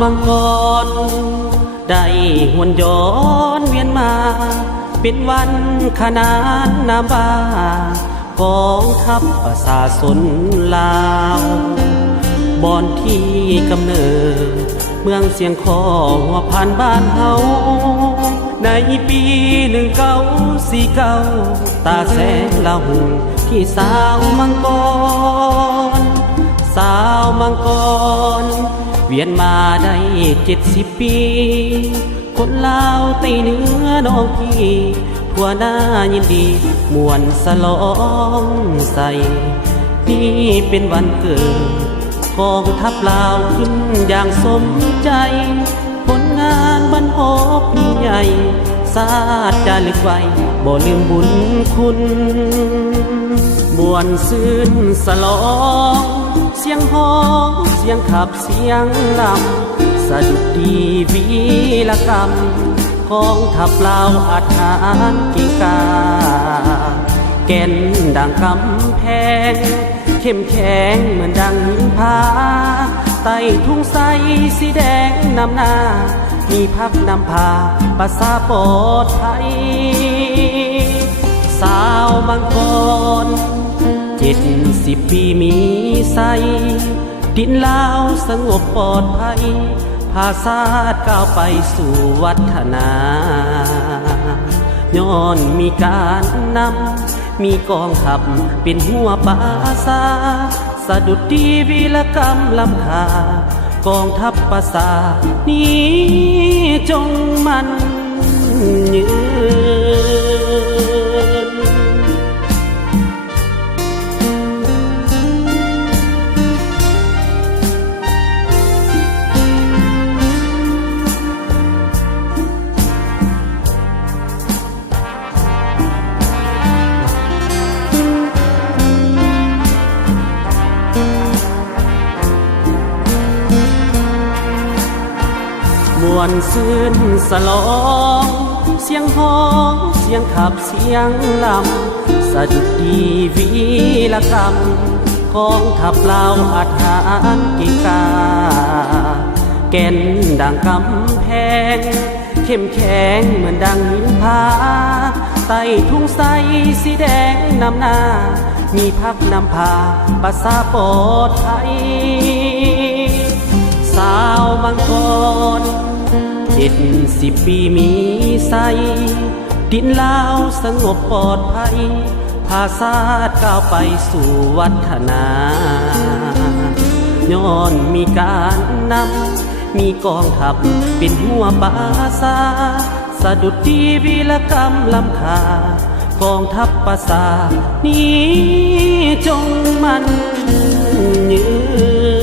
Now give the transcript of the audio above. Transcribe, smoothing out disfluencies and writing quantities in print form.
มังกรได้หวนย้อนเวียนมาเป็นวันขนานนามบากองทัพประชาชนลาวบอนที่กำเนิดเมืองเสียงคอหัวพันบ้านเฮาในปี1949ตาแสงละหุ่นที่สาวมังกรสาวมังกรเวียนมาได้70 ปีคนลาวใต้เนื้อน้องพี่ทั่วหน้ายินดีมวนสลองใส่นี่เป็นวันเกิดกองทัพลาวขึ้นอย่างสมใจผลงานบรรพบยิ่งใหญ่ศาสตร์จารึกไว้บ่ลืมบุญคุณมวนซื่นสลองเสียงฮ้องเสียงขับเสียงลำสะดุดดีวีรกรรมกองทัพลาวอาถรรพ์กิกาแก่นดังกำแพงเข้มแข็งเหมือนดังหินผาไต่ทุ่งใสสีแดงนำหน้ามีพักนำพาประสาปลอดภัยสาวมังกร70 ปีมีใสดินลาวสงบปลอดภัยพาชาติก้าวไปสู่วัฒนาย้อนมีการนำมีกองทัพเป็นหัวปราศาสะดุดดีวีรกรรมล้ำค่ากองทัพประสานี้จงมันยืนมวนซื่นสลองเสียงฮ้องเสียงขับเสียงลำสะดุดดีวีรกรรมกองทัพลาวอาถรรพ์กิกาแก่นดังกำแพงเข้มแข็งเหมือนดังหินผาไต่ทุ่งใสสีแดงนำหน้ามีพักนำพาประสาปลอดภัยสาวมังกร70 ปีมีใสดินลาวสงบปลอดภัยพาชาติก้าวไปสู่วัฒนาย้อนมีการนำมีกองทัพเป็นหัวปราศาสะดุดดีวีรกรรมล้ำค่ากองทัพประสานี้จงมันยืน